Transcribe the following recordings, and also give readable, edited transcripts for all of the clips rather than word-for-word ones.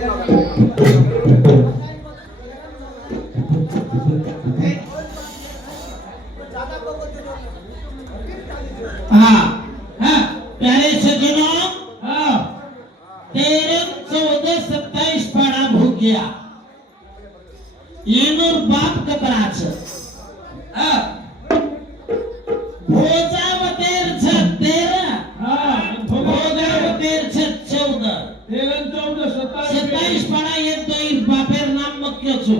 हाँ हाँ प्यारे सज्जनों, हाँ 13, 14, 27 पाड़ा भूग्या येनूर बाप कपराच भोजावतेर 13, भोगावतेर 14, 27 पाड़ा ये तो इन बापेर नाम मक्योचो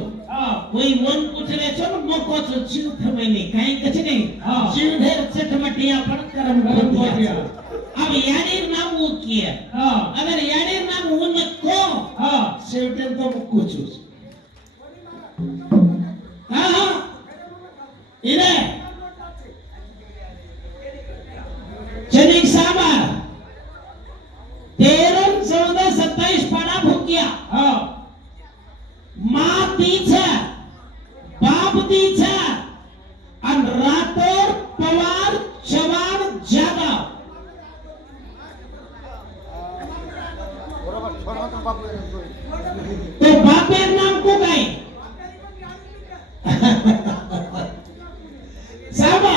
कोई वन कुचरेचो न मकोचो जीव थमेनी काही कछ नहीं जीव धेर चटमटिया पण करम दिया अब यानीर नाम वो किया अगर यानीर नाम वो नको शेवटेन तो कुचोच इने चनिक सामार 13, 14, 27 पाड़ा भूकिया माँ तीचा बाप तीचा अन राठौर पवार चव्हाण जाधव तो बापेर नाम को काय साबा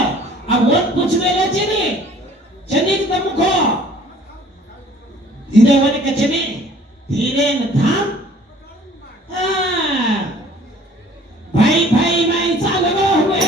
अब वो कुछ वेले चने चनिक तमुखो धीरे वाले कचने धीरे न धाम भाई भाई मैं चालवा हुए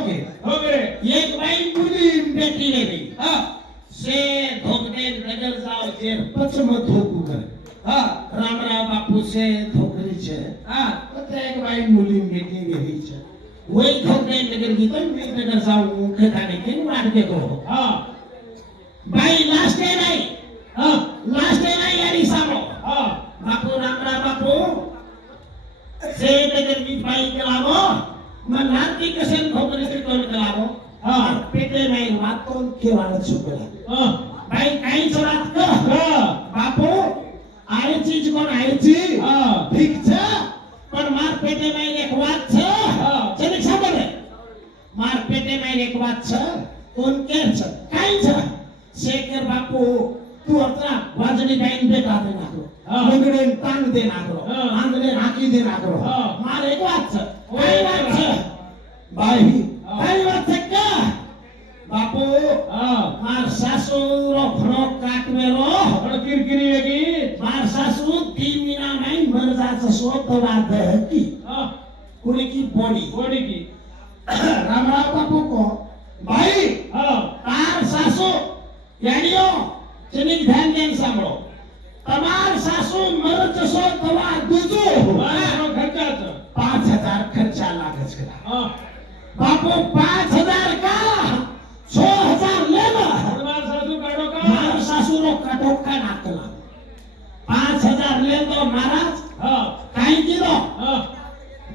एक बाई मुली बेटी ने से धोकने नजर जाओ जे पचम धोकू करे रामराव बापू से धोकरी छे तो एक बाई मुली बेटी रही छे वही खोके नगर की तो मैं नगर जाऊं खाने के मार के को हां भाई लास्ट डे नहीं हां लास्ट डे नहीं यारी सामो हां बापू राम बापू से नगर की भाई कलावो मैं नाती कसेन खोकरी से कौन कलावो हां पेटे में बात तो के वाला छुपला हां भाई कहीं चलात का बापू आए चीज कोण आए चीज हां ठीक છે પણ માર પેટે માં એક વાત છે જરીક સાંભળે માર પેટે માં એક વાત છે કોણ કે છે કાઈ છે શેખર બાપુ તું અતરા વાજણી ડાઈન બેટા દે નાખો લંગડે તાંગ દે નાખો આંગળે રાખી દે નાખો માર એક વાત છે કઈ વાત છે ભાઈ કઈ વાત છે કે બાપુ માર સાસુ રો ઘણો કાટવેરો किरकिरी वेगी मार सासू 3 महीना में मर जाचं स्वतः है की कुणी की बॉडी की रामराव बापू को भाई हां तार सासू यानियो जनिक ध्यान देन सांभळो तमार सासू मर जसो तवा दुजो मारो खर्चाचं 5000 खर्चा लागच करा हां बापू 5000 का 6000 ले लो मार सासू काढो का मार सासू रो कटोका नाकला 5000 ले तो महाराज हां काई कीधो हां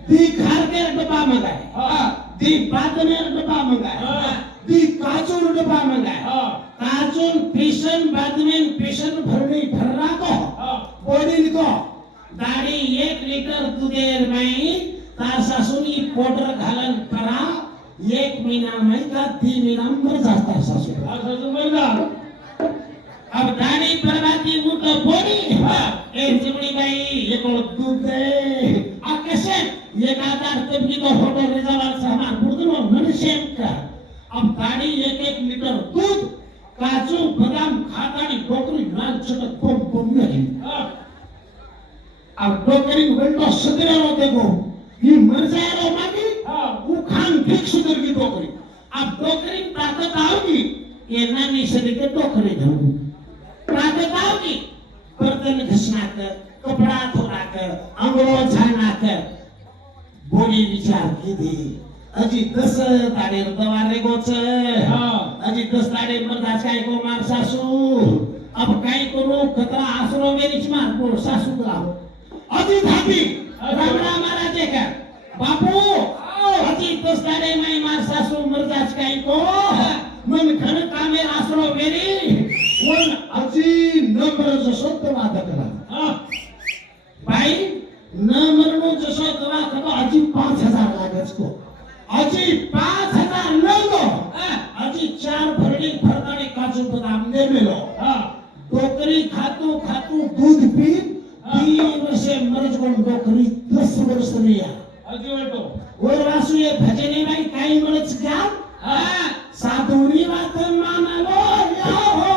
दी खार के डब्बा मंगाए हां दी बादमेर डब्बा मंगाए दी काजू डब्बा मंगाए हां काजू पेशन बादमेन पेशन भरणी भरना को हां बोडी को दाढ़ी 1 लीटर दूधेर में तार सासूनी पाउडर घालन करा 1 महीना में का 3 महीना मर जाता सासू सासू मर जा अब दाढ़ी बर्बादी वो तो बोडी ए चिमड़ी भाई ये को दूध दे आ कैसे ये नादार तब की तो फोटो रिजर्वर से हमार बुर्दनो ननशेम का अब दाढ़ी 1 लीटर दूध काजू बादाम खातानी टोकरी लाल चटक बम बम नहीं अब टोकरी वेंडो सदरे रो देखो ये मर जाएगा मागी वो खान ठीक सुधर की टोकरी अब टोकरी ताकत आओगी ये नानी सदी के टोकरी धरूं ताकत आओगी बर्तन घसना कर कपड़ा धोना कर अंगड़ो झाना कर बोली विचार की दी अजी 10 दाडे दवारे गोच अजी 10 दाडे मरदास काय को मार सासू अब काय करू खतरा आसरो मेरीच मार को सासू लाव अजी धापी रामरा महाराज का बापू अजी 10 दाडे माई मार सासू मरदास काय को मन घन कामे आसरो मेरी वन अजी नम्र जसो दवा करा भाई नम्रनो जसो दवा करा अजी 5000 लागेच को अजी 5000 लो अजी 4 भरणी फरदाणी काजू बदाम ने मेलो टोकरी खातू खातू दूध पी 3 वर्ष मरज कोण टोकरी 10 वर्ष रिया अजी वाटो वर वासू ये भजने बाई काही म्हणच का साधुरी वात मानलो या हो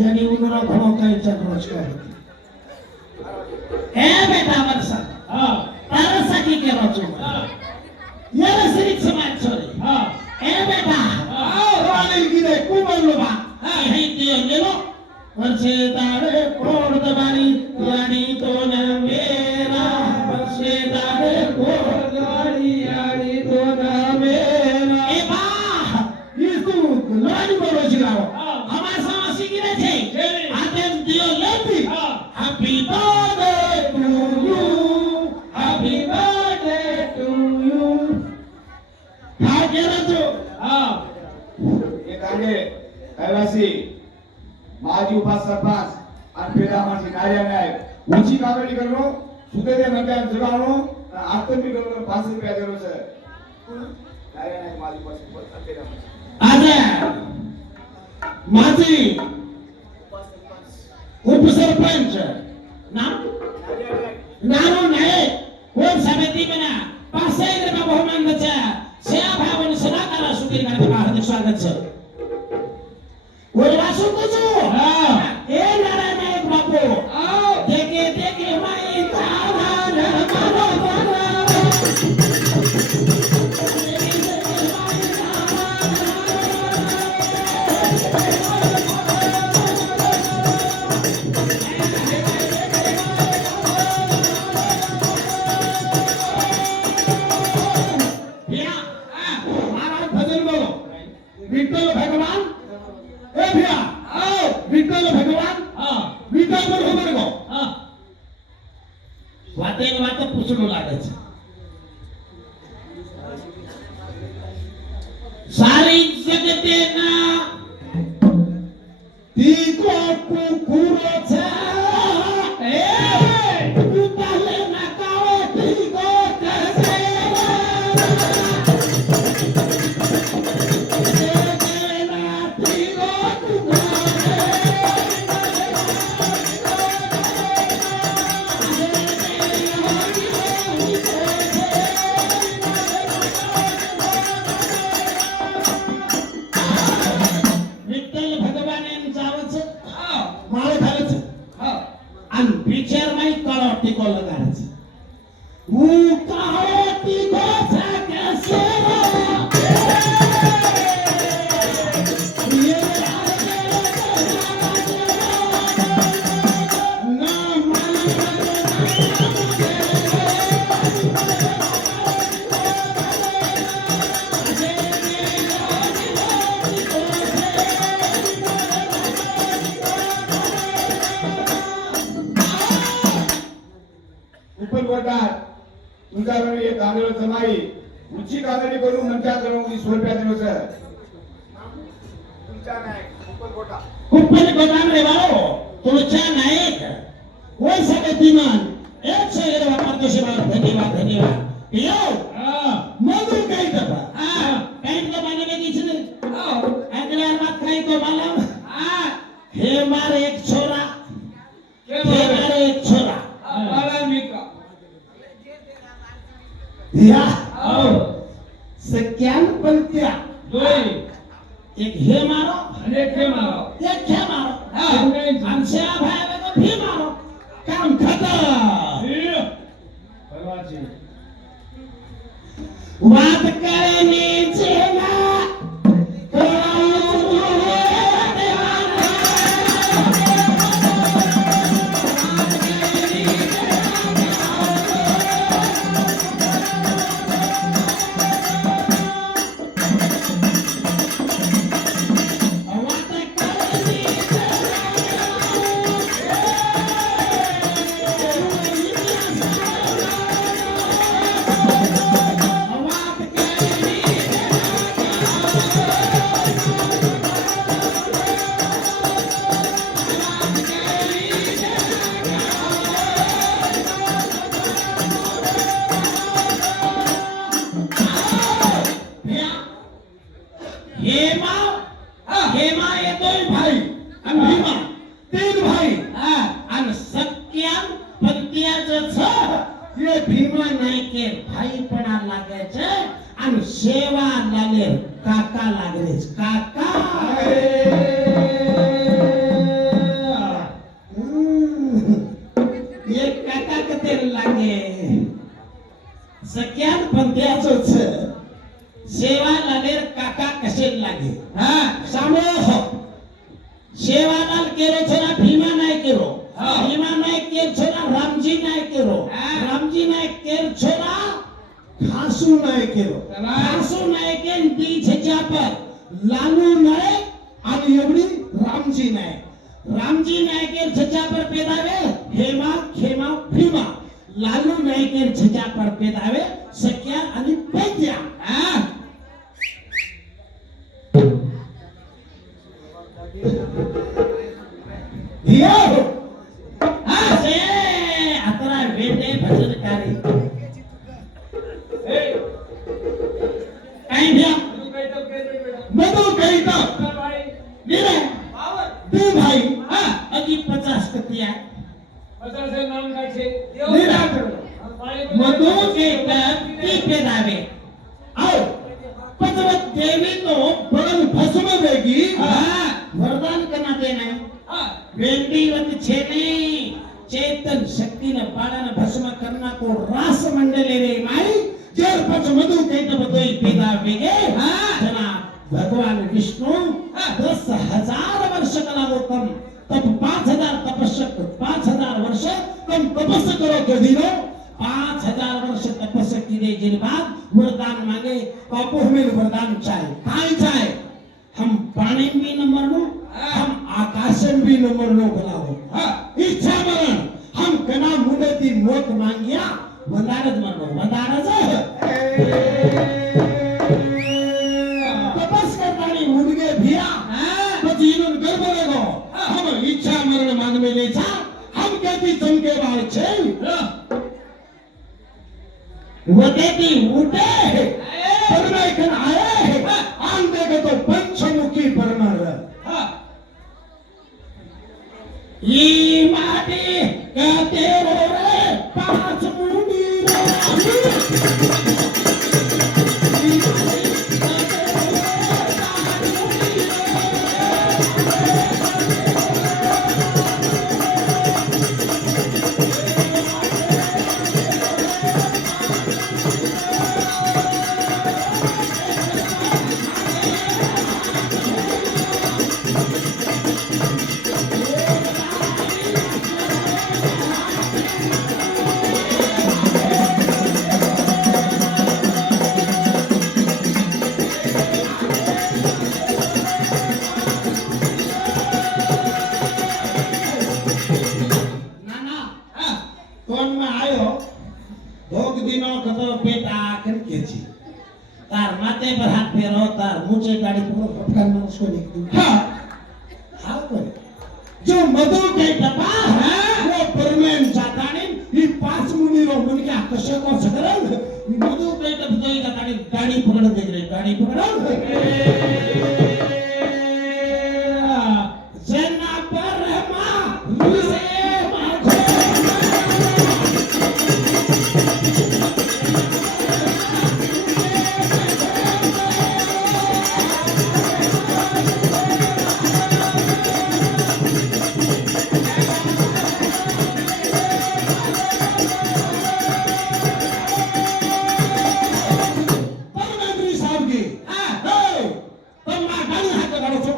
यानी उन्होंने घणो कई चक्रोच कर ए बेटा वर्षा तरसा की के रोचो ये सिरिक समाज छोरी ए बेटा रोले की दे कुमल लो बा हे दियो गेलो वर्षे दाड़े कोड दबा करनो सुते म्हणजे जगावनो आत्मी करनो 5 रुपया देनो છે काय नाही माझी पास आज माझी उपसरपंच नानो नाही कोण समिती म्हणा 500 रुपया बहुमान द्यायचा सेवा भावन सदाकाला सुखी करता हार्दिक स्वागत सर कोण वासू तुझो ए नारायण नायक बापू देखे देखे माई तारा मारो विठ्ठल भगवान ए भैया आओ विठ्ठल भगवान विठ्ठल बरोबर गो वाते वाते पुसडू लागायचं सारी जगते ना ती को कुकुरच ए विठ्ठल ना कावे ती को कसे पिक्चर माही कळवटी कोल्ला करायचं ऊ कळवटी गोचा कसे तुमच्याकडे एक तांदूळ जमाई उची कागदी करून नंतर करून 20 रुपया देनो છે तुमचा नाही उपरकोटा रे बाळो तुमच्या नायक कोण सगळं मन एक सगळे वापरतो शिवाय धन्यवाद यो मधु काही दबा काही तो माने लगीच ने अगला बात काही तो मालूम हे मार एक छोरा हे मार एक छोरा बाला मिका या सख्यान पंत्या दोय एक हे मारो अनेक हे मारो एक हे मारो आमच्या भाई भी मारो काम खतम परवाची बात करने चेला हेमा येतोय भाई आणि भीमा तीन भाई आणि सख्यान पंत्याच हे भीमा नायके भाई पणा लागायचं आणि सेवा लागले काका लागलेच काका एक काका कते लागे सख्यान पंत्याच सेवा लाले काका कसे लागे सामो सेवालाल केरो छोरा भीमा नायक केरो भीमा नायक केर छोरा रामजी नायक केरो रामजी नायक केर छोरा खासू नायक केरो खासू नायक के दी छच्या पर लालू नायक आणि एवढी रामजी नायक केर छच्या पर पेदावे हेमा खेमा भीमा लालू नायक केर छच्या पर पेदावे सख्या आणि पैद्या आता वेडे भजनकारी ए, काय भ्या तू काय तर केलं बेटा. मधु काही तर चल भाई. मेरे आवर. तू भाई अगी 50 कतिया पचासे नाम काय छे? मेरा हम पाणी पण- मधु के तब की पेदावे आओ पचवत देवी तो बड़न भस्म देगी वरदान करना देना हा. वेंडीवत छेने चेतन शक्ति ने बाड़ा ने भस्म करना को रास मंडले रे माई जोर पच मधु के तो बतोई पेदावे गे जना भगवान विष्णु 10,000 वर्ष कला होतम तब 5,000 तपस्यक 5,000 वर्ष तुम तपस्या करो कधी नो 5,000 वर्ष तपस्या की दे जिन बाद वरदान मांगे बापू हमें वरदान चाहिए काय चाहिए हम पानी में भी न मरनो हम आकाश में भी न मरनो बोलाओ इच्छा मरण हम कना मुंडती मौत मांगिया वंदारज मरनो वंदारज तपस करतानी मुंडगे भिया પછી ઈનો ગર્ભ લેગો हम इच्छा मरण मांगवे ले जा हम कहती चमके बाळ છે वदेती उठे परमाई कन आए आन देखे तो पंचमुखी परमार हा. ये माटी कहते हो रे 5 मुंडी कोण में आयो भोग दिनो कतो बेटा कन केची तार माथे पर हाथ फेरो तार मुझे गाड़ी पूरा पटकन में उसको निकलू हाँ करे जो मधु के डब्बा है वो परमेन जातानी ये 5 मुनी रो मुनि के आकर्षण को सकरल मधु के डब्बा तो ये गाड़ी पकड़ दे रे गाड़ी पकड़ जना परमा रुसे माखो परमेंद्री साहब की तुम मार गाड़ी हाथ करो छो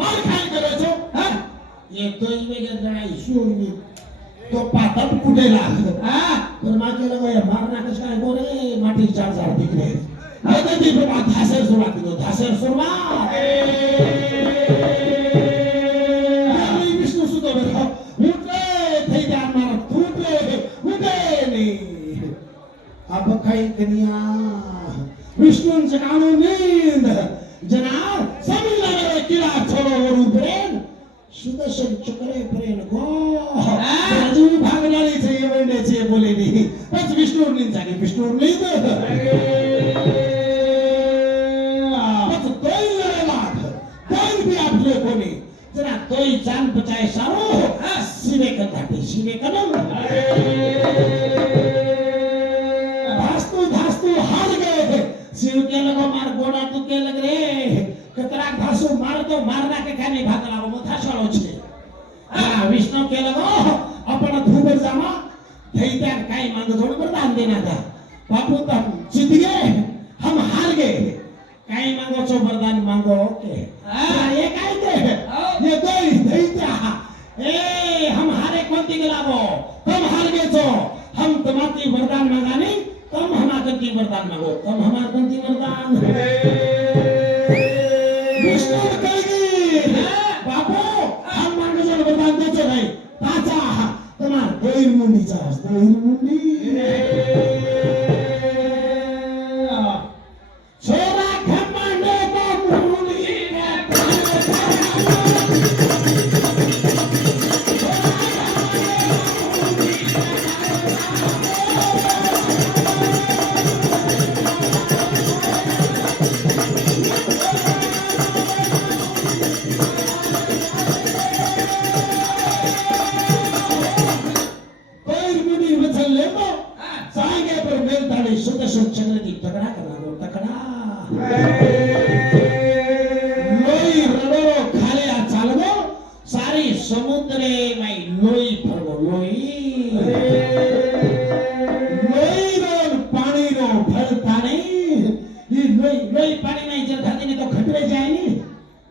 मार खाई करो छो ये तो वेगळ जणा इशू होईल तो पातप कुठे लाग तर मागे लगा या मारना कस काय गोरे माटी 4 दिखले नाही तर ती बाबा धासेर सुरुवात केलो धासेर सुरुवात हरी विष्णू सुतो बेटा उठे થઈ जा मार उठे ने अब काही कन्या विष्णू जगानो नींद जना सभी लगे किला छोड़ो और उपरेन सुदर्शन चक्रे प्रेन गो राजू भागनाली छे येवंडे छे बोले नी पछ विष्णु नी जागे विष्णु नी तो पछ तोय लाग तोय भी आपले कोणी जरा तोय जान बचाए सारो सिवे कदम धास्तु हार गए शिव के लगो मार गोड़ा तू के लग रे कतरा घासो मार तो मारना के खाने भाग लागो मोथा छळो छे विष्णु के लगो अपन धूबर जामा धैत्या काय मांग थोड़ा वरदान देना था बापू तो हम जीत गए हम हार गए काय मांगो छो वरदान मांगो ओके ये काय दे ये दोई दैत्या ए हम हारे कोणती गेलावो तुम हार गए छो हम तुम्हारी वरदान मांगानी तुम हमारे की वरदान मांगो तुम हमारे की वरदान विष्णु कहेगी बापू हम मांगो छो वरदान दे छो भाई ताजा तुम्हार दोई मुंडी चास दोई मुंडी छोरा खमंडे को मुंडी के माई शुद्ध शुद्ध चंद्रदी तगड़ा करना तगड़ा लोई रडो खाले आ चालगो सारी समुद्रे माई लोई फरगो लोई लोई रो पानी रो फरता नहीं ये लोई लोई पानी नहीं जर खाते नहीं तो खटरे जाए नहीं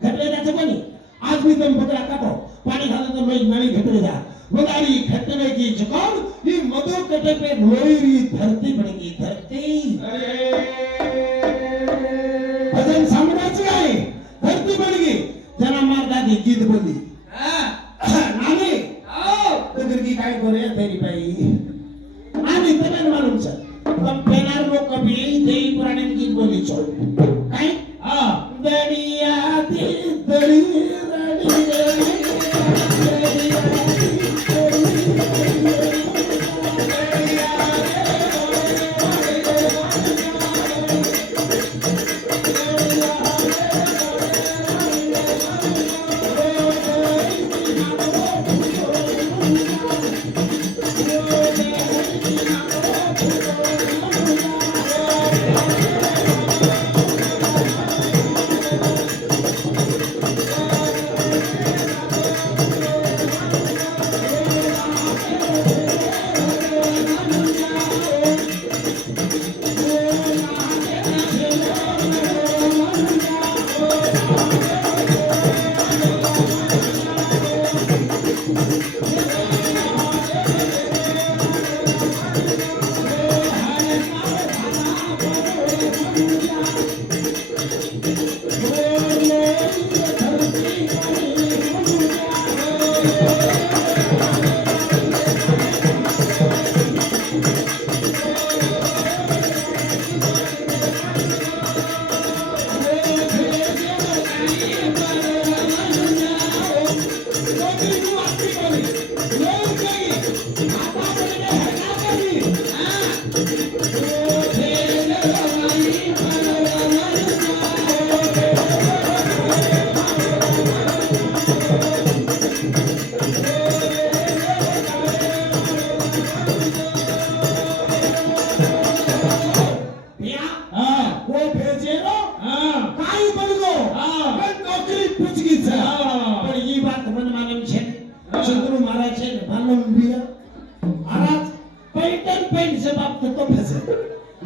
खटरे जाते कोनी आज भी तुम बकरा काटो पानी खाते तो लोई नाली खटरे जा मदारी खटरे की जुकाम ये मधु कटे पे लोई री धरती बनेगी धरती भजन साम्राज्य आहे धरती बनेगी जना मार दादी गीत बोली नानी तर की काय करे तेरी बाई आणि तने मालूम छ तम पेनार लो कभी देई पुराणे गीत बोली छो काय दरिया दी दरिया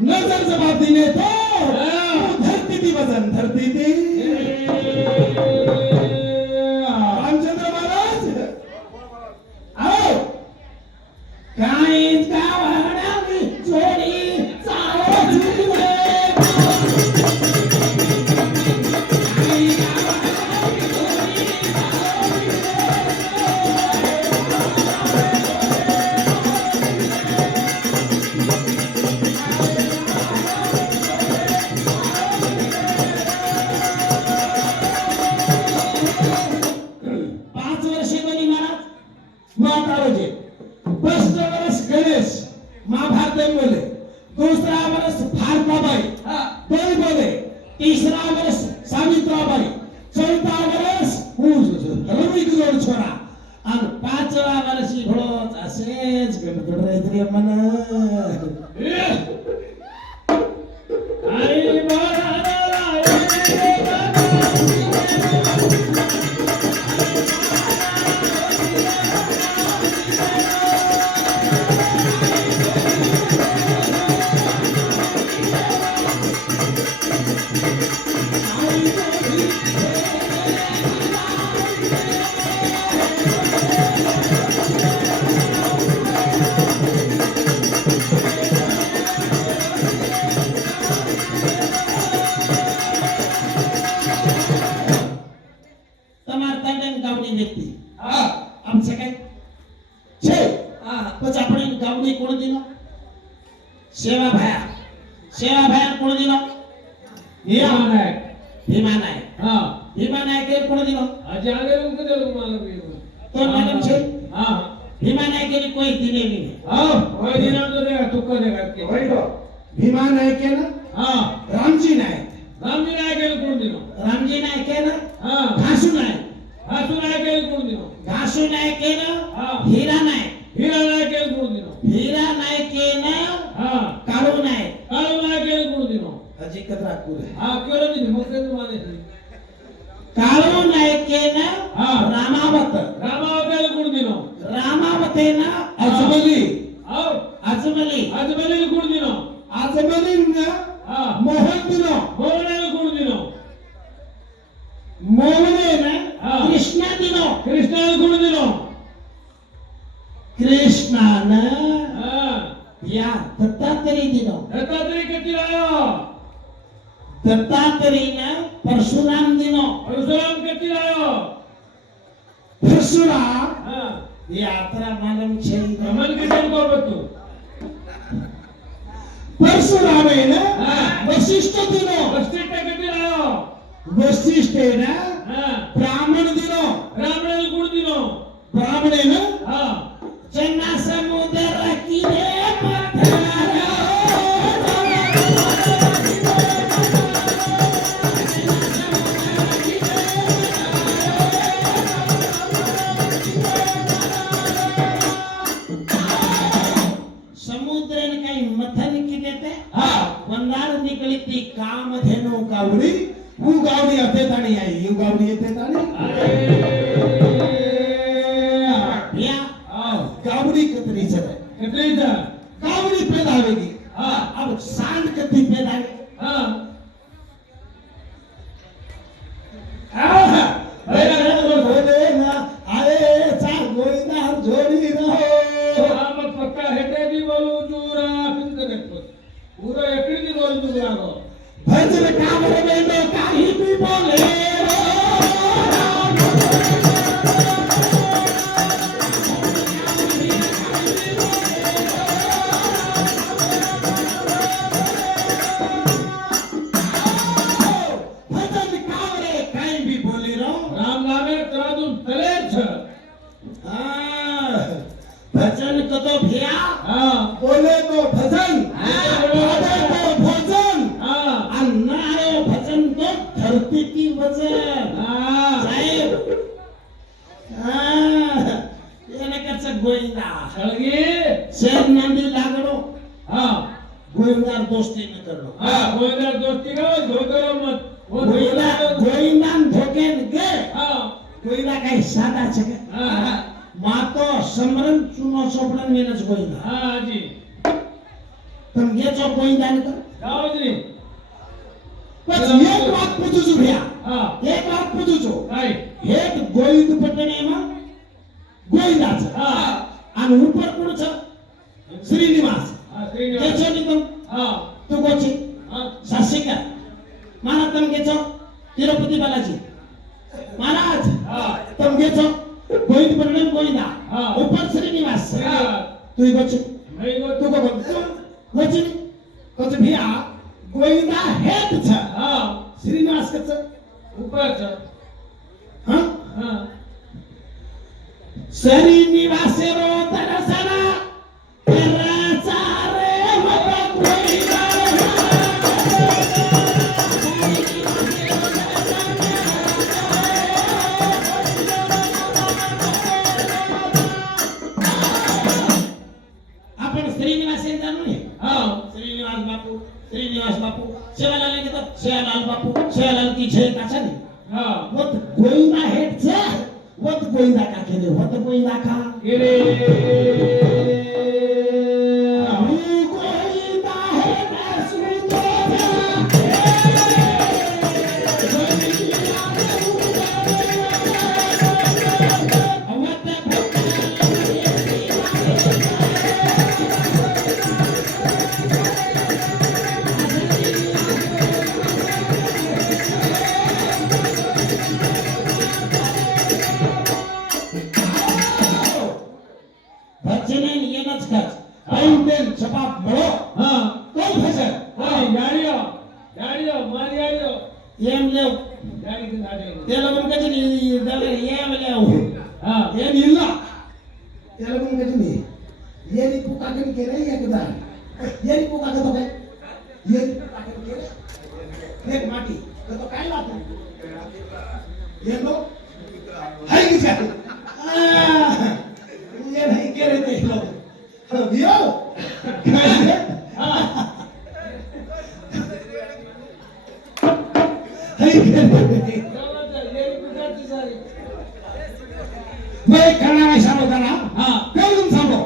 नजर जवाब देने तो धरती थी वजन धरती थी रामचंद्र महाराज आओ काहीच गावाला जोडी चालत जुळे महाभारत बोले दूसरा वर्ष भारताबाई कोई बोले तीसरा वर्ष सावित्राबाई चौथा वर्ष रवी जोड छोरा आणि पाचवा वर्ष भोळोच असेच गणगण रे मन आई आमचं काय छे पण आपण गावडी कोण दिलं सेवा भाया कोण दिलं भीमा नायक कोण दिलं तो मॅडम छे भीमा नायक कोई दिले नहीं भीमा नायक ना रामजी नायक कोण दिलं रामजी नायक ना घासू नायक कोण दिलं घासू नायक हीरा नायक कोण दिलं हीरा नायक काळू नायक હજી કતરા કુરે હા ક્યો નથી મગજ માને કાળો નાયકેના હા. રામાવત રામાવતાર ગુણ દીનો રામાવતેના અજમલી આવ અજમલી આજમલી ગુણ દીનો અજમલીના હા મોહન દિનો મોહનાલ ગુણ દીનો મોહનેના હા. કૃષ્ણ દિનો કૃષ્ણાલ ગુણ દીનો કૃષ્ણના હા યા દત્તાત્રેય દિનો દત્તાત્રેય કતી રાયો દત્તાત્રેયના પરશુરામ દિનો પરશુરામ કતી રાયો પરશુરામ હા યાત્રા માલમ છે રમન કીધું કો બતું પરશુરામેના હા. વશિષ્ઠ દિનો વસ્તિષ્ઠ કતી રાયો વશિષ્ઠેના હા બ્રાહ્મણ દિનો રામણાલ ગુણ દીનો બ્રાહ્મણેના હા ચન્ના સમુદ્ર કિરે પથારા समुद्र ने काही मथन की देते हा वंदार निकली ती कामधेनु गावडी हू गावडी अते ताणी आई यू गावडी अते ताणी अरे या આવ गावडी कतरी છે કેટલી છે गावडी પેદાવેगी હા अब सांड कती पेदावे હા आहा बराबर. बोले ना आए चार गोइना जोड़ी रहो આમ પક્કા હેટે દી બોલું ચૂરા પિંતરે પૂરો એકડી દી બોલું ચૂરાગો भजन कामर में काही भी बोले भजन कामरे काही भी बोली रहो રામ નામે તરાદુ તલે છે भजन कतो भैया હા बोले तो भजन हाँ, बोले तो भोजन હા अन्नारो भजन तो धरती की वजन હા साहेब એને કરશે ગોવિંદા સળગી શેર નાંદી લાગડો હા ગોવિંદાર દોસ્તી ન કરનો હા ગોવિંદર દોસ્તી કરો ધોકરો મત ગોવિંદા ગોવિંદાન ધોકેન ગે હા ગોવિંદા કઈ સાદા છે કે હા હા માતો સમરન ચૂનો ચોપડન મેનસ ગોવિંદા હા હાજી તમ ગે છો ગોવિંદા ને કર ગાવજી પછી એક વાત પૂછું છું ભૈયા હા એક વાત પૂછું છું કાઈ હેત ગોવિંદ પટણીમાં ગોવિંદા છે હા અને ઉપર કોણ છે શ્રીનિવાસ હા કે શ્રીનિવાસ છો ની તમ હા તું કોચી હા સાસિકા મારા તમ કે છો तिरुपति बालाजी महाराज હા तम के છો ગોવિંદ પટણી ગોવિંદા हाँ. ઉપર શ્રીનિવાસ છે શ્રીનિવાસ. તું કોચી નહીં ગો તું કો કોચી કોચી ભૈયા ગોવિંદા હેત છે હા શ્રીનિવાસ કે છે ઉપર છે હા હા श्रीनिवासे रो तरसना तेराचा रे मत कोईना आपण श्रीनिवास जाणू नये હા श्रीनिवास बापू सेवालाल के तो सेवालाल बापू सेवालाल की जय काचा नहीं હા वत गोइंदा हेट छे वत गोइंदा का केले वत गोइंदा का ગિરે हु गोइंदा हेट सुतोरा ભજને નિયમજ કર પૈન પેન છપાપ મળો હા કોઈ ભજન હા યાડીઓ યાડીઓ મારી યાડીઓ એમ લેવ યાડી કે નાડે તે લગન કજે ની દલે એમ લેવ હા એમ ಇಲ್ಲ તે લગન કજે ની એની પુકાકન કરે એકદા એની પુકાક તો કઈ એની પુકાકન કરે એક માટી તો કાઈ વાત એનો હાઈ ગઈ છે ये नहीं कह रहे थे लोग भैया ಕೇಳಿದ್ರು ಸಾಂಬು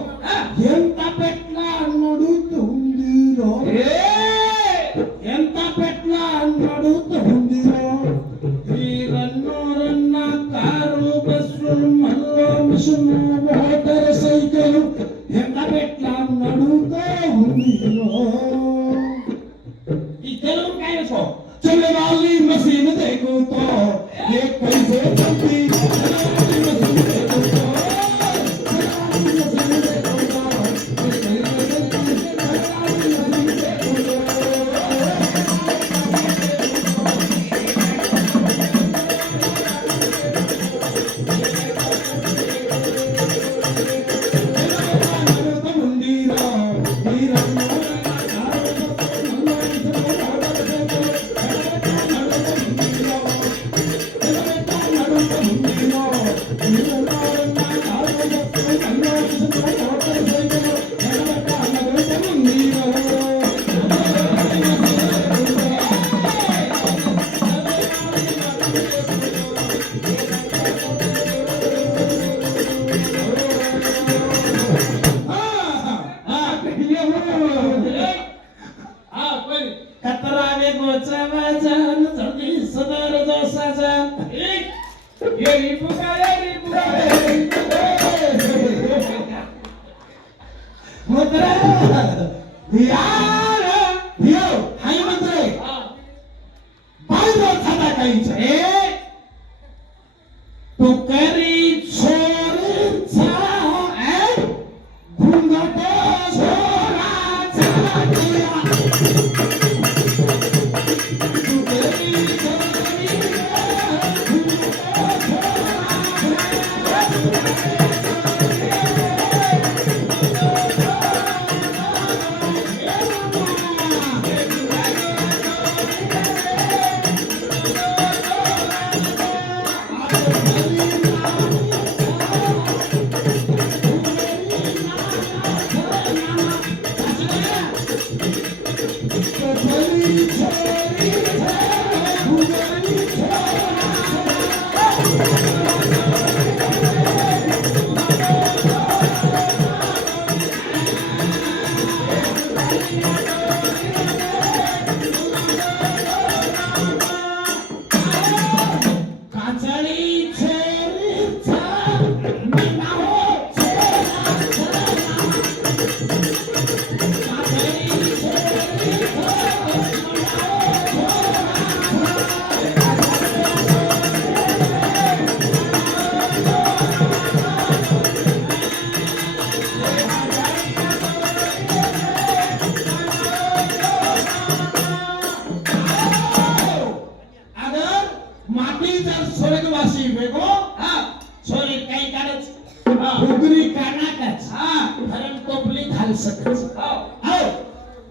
ಎಂತ ಪೆಟ್ಲ ನೋಡುತ್ತ ಹುಂದಿರೋ ಎಂತ ಪೆಟ್ಲ ನೋಡುತ್ತ ಹುಂದಿರೋ ರನ್ನೋರನ್ನ ಕಾರು ಬಸ್ಸು ಮಲ್ಲೋ ಮಿಷನು ಮೋಟರ್ ಸೈಕಲ್ ಎಂತ ಪೆಟ್ಲ ನೋಡುತ್ತ ಹುಂದಿರೋ ಈ ತೆಲುಗು ಕಾಯಿಸೋ चले वाली मशीन देखो तो ये कैसे चलती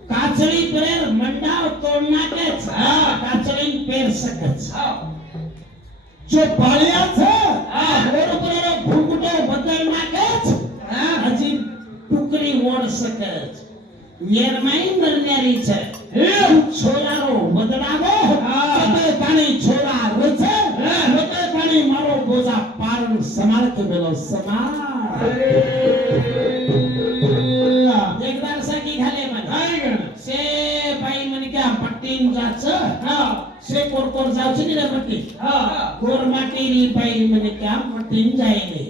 काचळी पेर मंडाव तोडनाकच काचळी पेर सकच जो बाळ्याच बरोबर घुंगटो बदलनाकच हजी टुकडी ओढ सकच येरमाई नरण्यारी छ छोरारो बदलावो ते काणी छोरा रोच होते काणी मारो बोजा पारण समार के बेलो समार एकदार सकी घाले मन से बाई मन क्या पट्टीन जाच से कोर जाउछ नि रे पट्टी गोर माटी री बाई मन क्या पट्टीन जाएंगे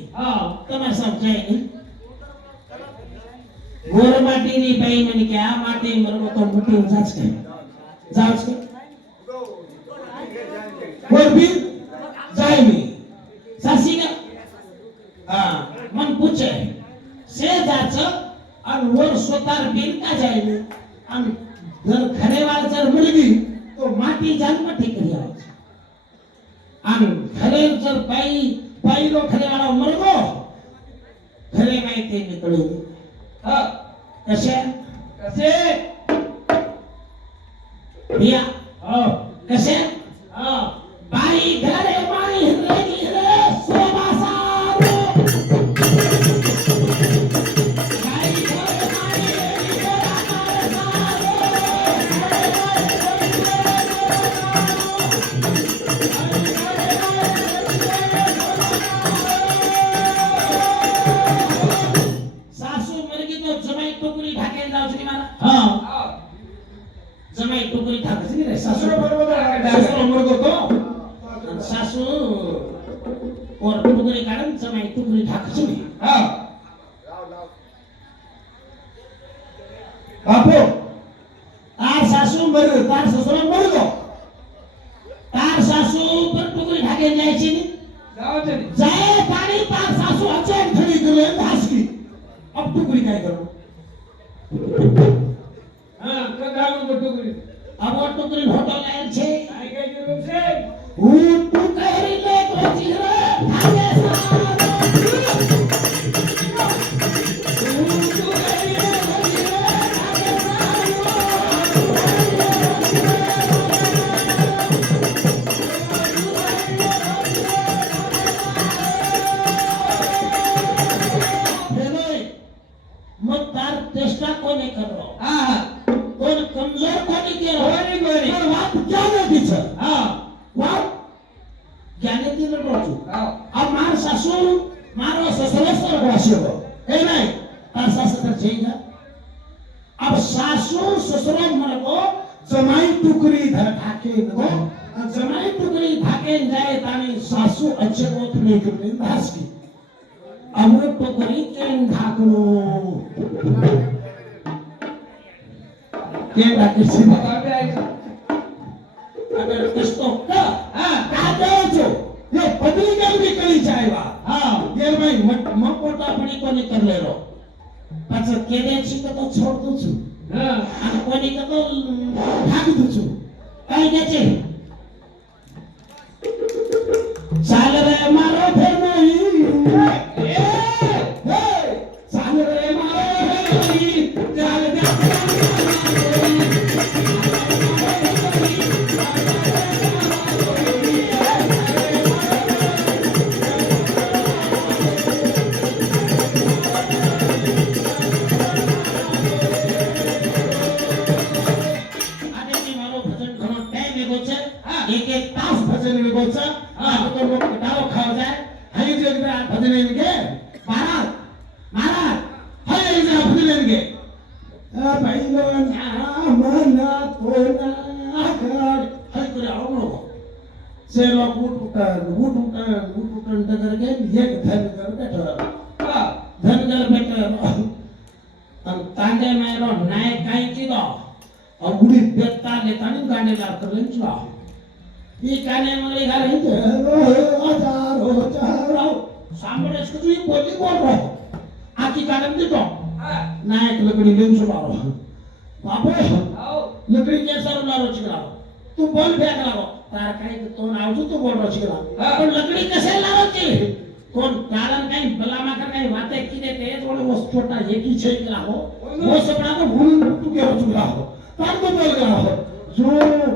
तमा सब जाएंगे गोर माटी री बाई मन क्या माटी मरगो तो मुटी जाच के जाउछ के गोर भी जाएंगे सासी का मन पूछे से जाच आणि वर स्वतः बिन का जायले आणि जर खरेवाल जर मुलगी तो माती जन्म ठिकरी आवायची आणि खरे जर बाई लो खरेवाला मरगो खरे माहिती निकळून कसे बिया कसे बाई घरे माई रेगी रे सोबासारो जमाई टुकरी ठाकची रे सासू सासू मरत होतो आणि सासू और टुकरी काढून जमाई टुकरी ठाकची नाही हा बापू तार सासू मर तार ससुरा मर गो तार सासू पर टुकरी ठाके जायची नाही जाओ चली जाए पानी तार सासू अचानक खड़ी कर ले घास की अब टुकड़ी काय करो हा का घालून टुकरी अब वो टुकड़ी होटल आयल छे काय काय करू से ऊ टुकड़ी ले को चिहरा ठाके सारो मग तार चेष्टा कोणी करलो हा कोण कमजोर कोणी केलो कोणी पण वाप ज्ञाने तिचं हा वाप ज्ञाने तिनं रोचू हा अब मार सासू मारो ससुरस्तर वासियो ए नाही तार सासू तर जेगा अब सासू ससुर मरको जमाई टुकरी ढाके नको जमाई टुकरी ढाके जाए तानी सासू अच्छे को थोड़ी करने दास की अब वो टुकरी के ढाकनो के ढाके बाबे आयचं अगर किसको का जो ये पदरी कर भी करी जाएगा ये भाई मकोटा पड़ी कोनी कर ले रो पाच केद्याची का तो छोड दूचू हा आणि कोणी का तो ढाक दूचू काय घ्यायचे चाल रे मारो फिर नाही चाल रे मारो फिर चाल एक एक तास भजन विगोचा तो लोग कटाव खाव जाए हाई जग में भजन विगे महाराज महाराज हाई जग भजन विगे भाई लोग मना कोना कर हाई करे आवलो से लोग उठ करके एक धन कर बैठो हा धन कर बैठो अन तांडे मेरो नाय काय की दो और गुडी बेता लेता नहीं गाने ला कर लेंचला ये काने मंगली घाल हिंद हजारो सांबड़े इसको तू ये बोली बोल रहा आकी कानम दे तो नायक लकड़ी लेन सुनारो बाबू आओ लकड़ी कैसा रुलारो चिकरा तू बोल फेंक लारो तार काय तो नावजू तू बोल रहा चिकरा पण लकड़ी कसे लारो ची कोण कारण काही बला माकर काही वाते किने ते थोडे वो छोटा एकी छे केला हो वो सपना तो भूल तू के हो चुका हो तार तो बोल गया हो जो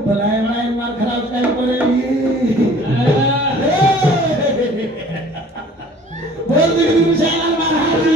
भलाय भलाय मार खराब काही पडेगी बोल दे महाराज